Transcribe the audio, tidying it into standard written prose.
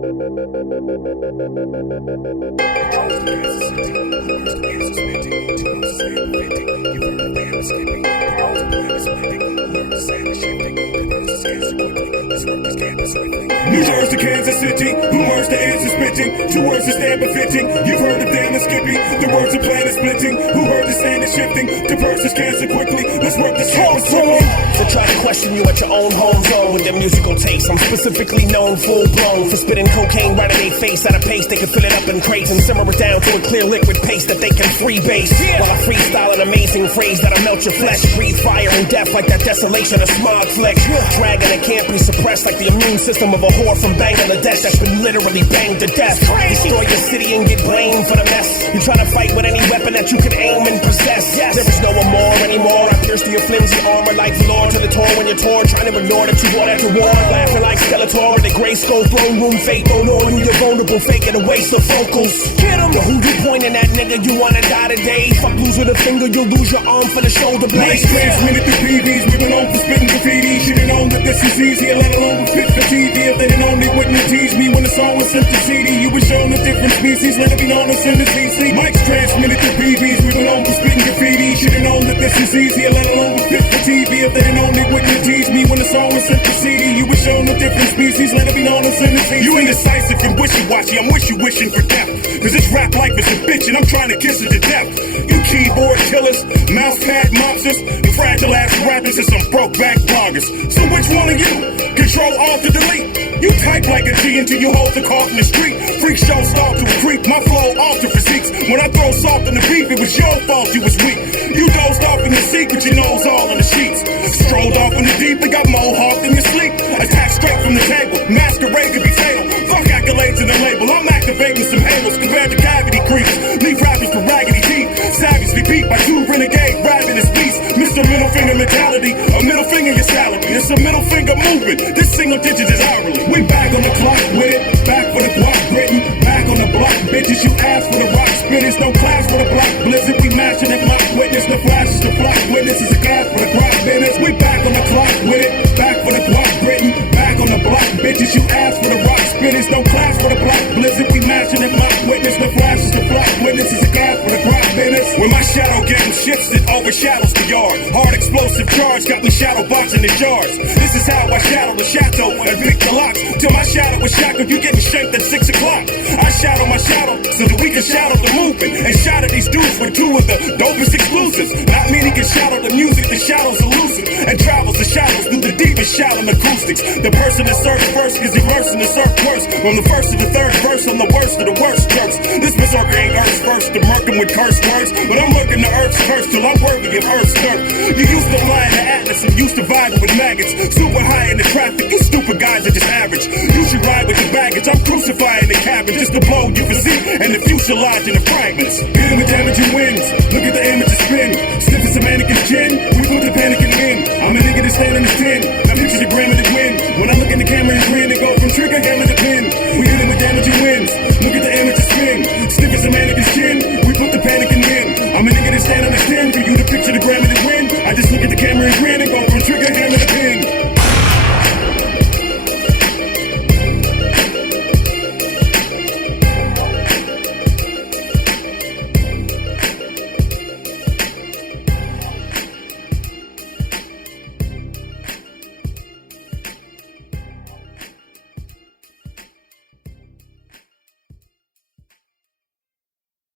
New Jersey, Kansas City, who words the answer spitting? Two words to stand befitting. You've heard of Dan and Skippy, the words of planet splitting. Who heard the stand is shifting? The verses cancer quickly. Let's work this campus quickly. So try to question you at your own home zone with their musical taste. I'm specifically known full blown for spitting cocaine right in their face at a pace they can fill it up in crates and simmer it down to a clear liquid paste that they can freebase. While I freestyle an amazing phrase that'll melt your flesh, breathe fire and death like that desolation of smog flex. Dragon that can't be suppressed like the immune system of a whore from Bangladesh that's been literally banged to death. Destroy your city and get blamed for the mess. You try to fight with any weapon that you can aim and possess. There is no more anymore. I pierce through your flimsy armor like Lord to the torn when you're torn, trying to ignore that you wore that you wore. Laughing like Skeletor in the gray skull throne room fate. Don't know when you're vulnerable, faking a waste of focals. Get him! Yo, who you pointing at, nigga? You wanna die today? Fuck, lose with a finger, you'll lose your arm for the shoulder blade. Transmitted through PVs, we went on for spitting graffiti. Should've known that this is easier, let alone with fit for TV. If they didn't only wouldn't tease me when the song was sent to CD. You were shown a different species, let it be known as in the CC. Mics transmitted through PVs, we went on for spitting graffiti. Should've known that this is easier, let alone with fit for TV. If they didn't only wouldn't tease me when the song was sent to CD. You were shown a different species, let it be known as in the CC. You indecisive and wishy-washy, I'm wishing for death. Cause this rap life is a bitch and I'm trying to kiss it to death. You keyboard killers, mouse pad mobsters, and fragile ass rappers and some broke back bloggers. So which one of you? Control Alt to delete. You type like a G until you hold the cart in the street. Freak show start to a creep, my flow alter physiques. When I throw salt in the beef, it was your fault you was weak. You dozed off in your seat with your nose all in the sheets. Strolled off in the deep and got mohawked in your sleep. Attack straight from the table, masquerade could be fatal. Fuck accolades in the label, I'm activating some halos compared to cavity creeps. Leave rappers for raggedy teeth, savagely beat by two renegade ravenous beasts. Mr. Middle Finger mentality, a middle finger your salary. It's a middle finger movement, this single digit is hourly. We back on the clock with it, back for the guap written. Back on the block, bitches, you ask for the rock spitters. No class for the black blizzard, we mashing the clock witness. The flash is the flock witness, is a gas for the crop business. We back on the clock with it, back for the guap written. Back on the block, bitches, you ask for the rock spitters. No class for the black blizzard, we mashing the clock witness. The flash is the flock witness, is a gas for the crop business. When my shadow game shifts, it overshadows the yard. Hard explosive charge got me shadow boxing the jars. This is how I shadow the chateau and pick the locks. Till my shadow is shackled, you getting shanked at 6 o'clock. I shadow my shadow so that we can shadow the movement and shadow these dudes with two of the dopest exclusives. Not many can shadow the music, the shadows elusive and travels the shadows through the deepest shadow acoustics. The person that search first is immersed in the search worst. From the first to the third verse, on the worst of the worst jerks. This berserker ain't Earth's first to murk him with curse words, but I'm looking to Earth's curse till I'm worthy of Earth's dirt. You used to fly in the atlas and used to vibe with maggots. Super high in the traffic, you stupid guys are just average. You should ride with your baggage, I'm crucifying the cabin just to blow your physique and the fuselage in the fragments. Hit him with damaging winds, look at the amateur spin. Sniff as a mannequin's chin, we put the panic in the wind. I'm a nigga that's standing in his tin, now picture the gram of the wind. When I look in the camera and grin, it go from trigger hammer to